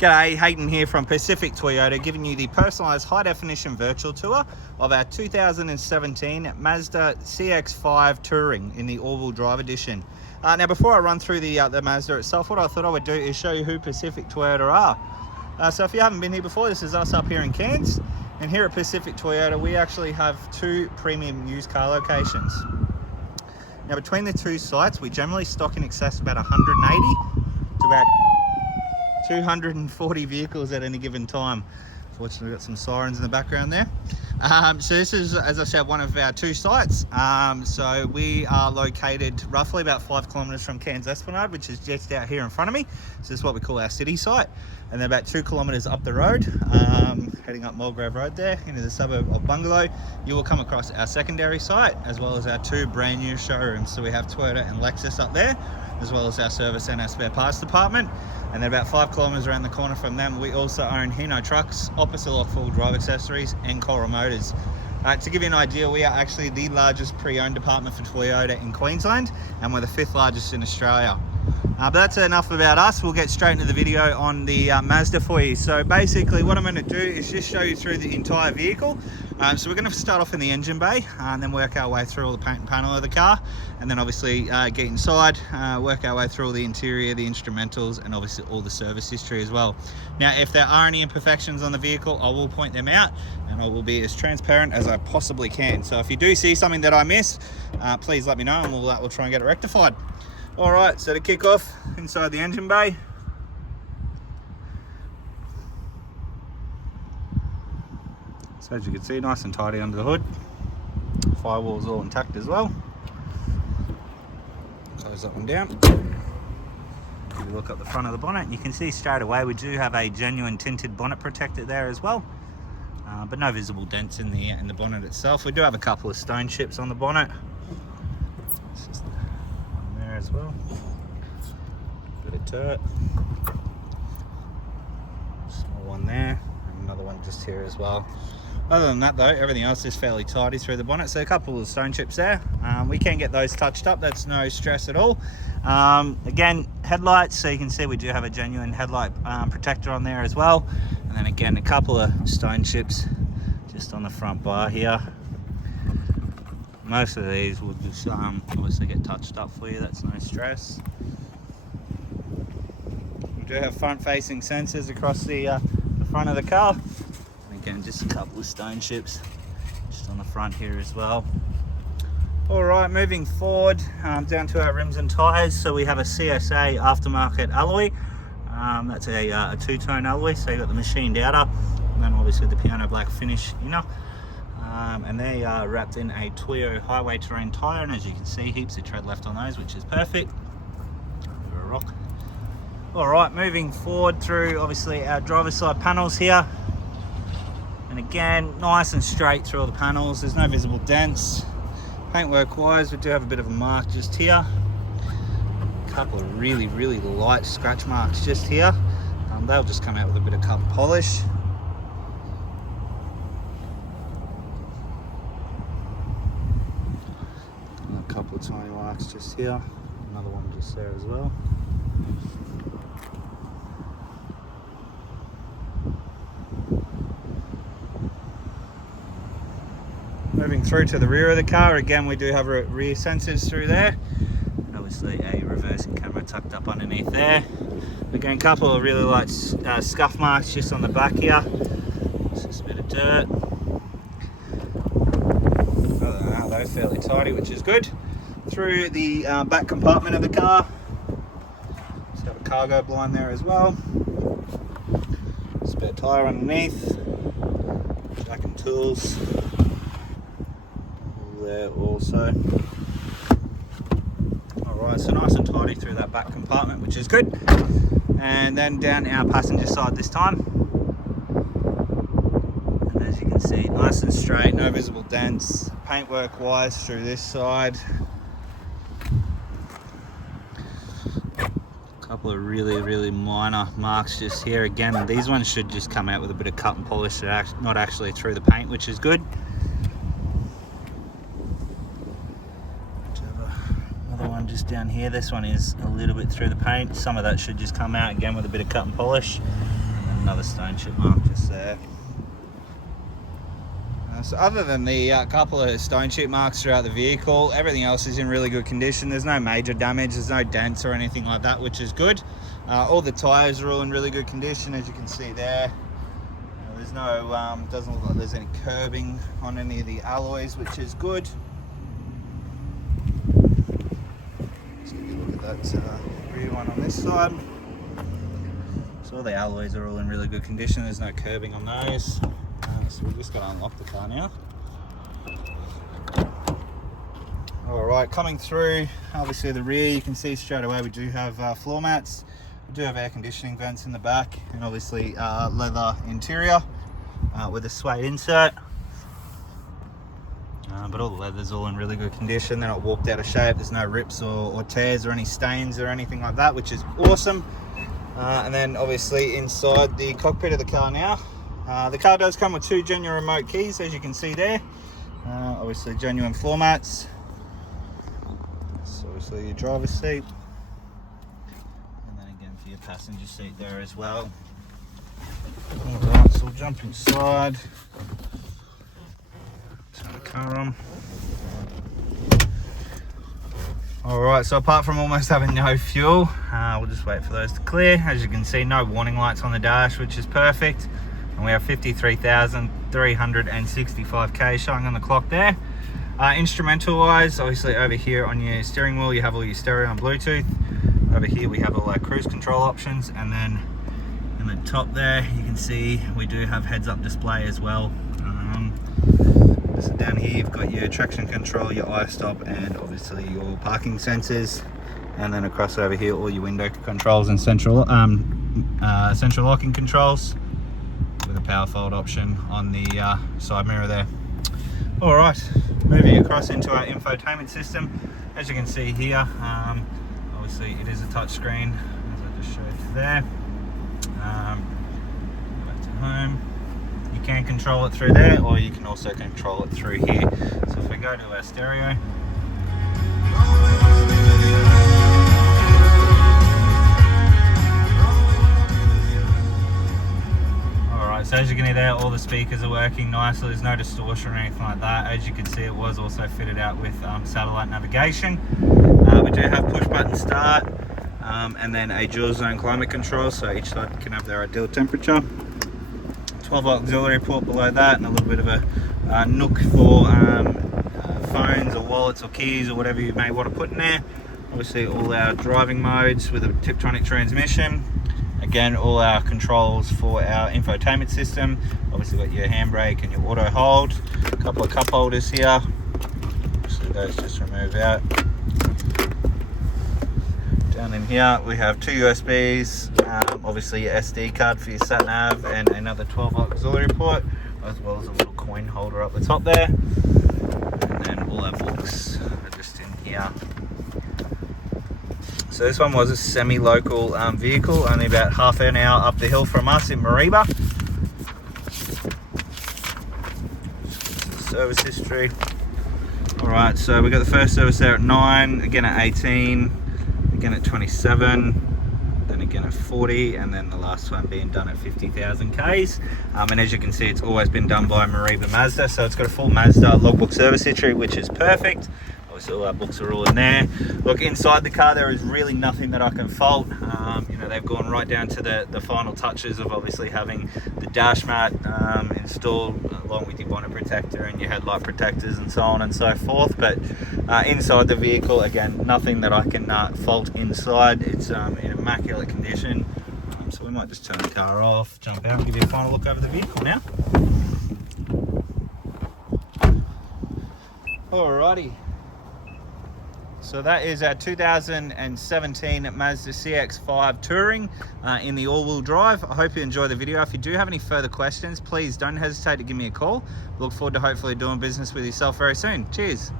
G'day, Hayden here from Pacific Toyota, giving you the personalised high-definition virtual tour of our 2017 Mazda CX-5 Touring in the all-wheel drive edition. Now, before I run through the Mazda itself, what I thought I would do is show you who Pacific Toyota are. So if you haven't been here before, this is us up here in Cairns, and here at Pacific Toyota, we actually have 2 premium used car locations. Now, between the 2 sites, we generally stock in excess of about 180 to about 240 vehicles at any given time. Fortunately, we've got some sirens in the background there. So this is, as I said, one of our 2 sites. So we are located roughly about 5 kilometres from Cairns Esplanade, which is just out here in front of me. So this is what we call our city site. And then about 2 kilometres up the road, heading up Mulgrave Road there into the suburb of Bungalow, you will come across our secondary site, as well as our 2 brand new showrooms. So we have Toyota and Lexus up there, as well as our service and our spare parts department. And then about 5 kilometres around the corner from them, we also own Hino Trucks, Opposite Lock Full Drive Accessories, and Coral Motors. To give you an idea, we are actually the largest pre-owned department for Toyota in Queensland, and we're the 5th largest in Australia. But that's enough about us. We'll get straight into the video on the Mazda for you. So basically what I'm going to do is just show you through the entire vehicle. So we're going to start off in the engine bay and then work our way through all the paint and panel of the car, and then obviously get inside, work our way through all the interior, the instrumentals, and obviously all the service history as well. Now, if there are any imperfections on the vehicle, I will point them out and I will be as transparent as I possibly can. So if you do see something that I miss, please let me know and we'll try and get it rectified. All right, so to kick off, inside the engine bay, so as you can see, nice and tidy under the hood. Firewall's all intact as well. Close that one down. If you look up the front of the bonnet, you can see straight away we do have a genuine tinted bonnet protector there as well, but no visible dents in the bonnet itself. We do have a couple of stone chips on the bonnet. It's just one there as well. Bit of dirt. Small one there, and another one just here as well. Other than that though, everything else is fairly tidy through the bonnet. So a couple of stone chips there. We can get those touched up, that's no stress at all. Again, headlights, so you can see we do have a genuine headlight protector on there as well. And then again, a couple of stone chips just on the front bar here. Most of these will just obviously get touched up for you, that's no stress. We do have front facing sensors across the front of the car. Again, just a couple of stone chips just on the front here as well. All right, moving forward down to our rims and tyres. So we have a CSA aftermarket alloy. That's a 2-tone alloy, so you've got the machined outer and then obviously the piano black finish inner. And they are wrapped in a Toyo highway terrain tyre, and as you can see, heaps of tread left on those, which is perfect. They're a rock. All right, moving forward through obviously our driver's side panels here. And again, nice and straight through all the panels. There's no visible dents. Paintwork wise, we do have a bit of a mark just here. A couple of really light scratch marks just here. They'll just come out with a bit of cut and polish. And a couple of tiny marks just here. Another one just there as well. Moving through to the rear of the car, again we do have rear sensors through there, and obviously a reversing camera tucked up underneath there. Again, a couple of really light scuff marks just on the back here. It's just a bit of dirt. Other than that though, fairly tidy, which is good. Through the back compartment of the car, just have a cargo blind there as well. Spare tyre underneath, jack and tools there also. Alright, so nice and tidy through that back compartment, which is good. And then down our passenger side this time. And as you can see, nice and straight, no visible dents. Paintwork wise through this side. A couple of really minor marks just here. Again, these ones should just come out with a bit of cut and polish, not actually through the paint, which is good. Just down here, this one is a little bit through the paint. Some of that should just come out again with a bit of cut and polish. another stone chip mark just there. So other than the couple of stone chip marks throughout the vehicle, everything else is in really good condition. There's no major damage, there's no dents or anything like that, which is good. All the tyres are all in really good condition, as you can see there. There's no, doesn't look like there's any curbing on any of the alloys, which is good. Let's give you a look at that rear one on this side. So all the alloys are all in really good condition. There's no curbing on those. So we're just going to unlock the car now. Alright, coming through, obviously the rear, you can see straight away we do have floor mats. We do have air conditioning vents in the back, and obviously leather interior with a suede insert. But all the leather's all in really good condition. They're not warped out of shape. There's no rips or tears or any stains or anything like that, which is awesome. And then obviously inside the cockpit of the car now. The car does come with 2 genuine remote keys, as you can see there. Obviously genuine floor mats. So obviously your driver's seat. And then again for your passenger seat there as well. Alright, so we'll jump inside. Turn the car on. Alright, so apart from almost having no fuel, we'll just wait for those to clear. As you can see, no warning lights on the dash, which is perfect. And we have 53,365k showing on the clock there. Instrumental wise, obviously over here on your steering wheel you have all your stereo and Bluetooth. Over here we have all our cruise control options, and then in the top there you can see we do have heads-up display as well. Just down here you've got your traction control, your i-stop, and obviously your parking sensors. And then across over here all your window controls and central locking controls, with a power fold option on the side mirror there. All right, moving across into our infotainment system. As you can see here, obviously it is a touch screen, as I just showed you there. Back to home. You can control it through there, or you can also control it through here. So if we go to our stereo, so as you can hear there, all the speakers are working nicely. There's no distortion or anything like that. As you can see, it was also fitted out with satellite navigation. We do have push button start, and then a dual zone climate control, so each side can have their ideal temperature. 12-volt auxiliary port below that, and a little bit of a nook for phones or wallets or keys or whatever you may want to put in there. Obviously all our driving modes with a Tiptronic transmission. Again, all our controls for our infotainment system. Obviously got your handbrake and your auto hold. A couple of cup holders here. So those just remove out. Down in here we have 2 USBs, obviously your SD card for your sat nav, and another 12-volt auxiliary port, as well as a little coin holder up the top there. And then all our books are just in here. So this one was a semi-local vehicle, only about half an hour up the hill from us in Mariba. Service history. Alright, so we got the first service there at 9, again at 18, again at 27, then again at 40, and then the last one being done at 50,000 Ks. And as you can see, it's always been done by Mariba Mazda, so it's got a full Mazda logbook service history, which is perfect. Obviously all our books are all in there. Look, inside the car there is really nothing that I can fault. You know, they've gone right down to the final touches of obviously having the dash mat installed along with your bonnet protector and your headlight protectors and so on and so forth. But inside the vehicle, again, nothing that I can fault inside. It's in immaculate condition. So we might just turn the car off, jump out and give you a final look over the vehicle now. Alrighty. So that is our 2017 Mazda CX-5 Touring in the all-wheel drive. I hope you enjoy the video. If you do have any further questions, please don't hesitate to give me a call. Look forward to hopefully doing business with yourself very soon. Cheers.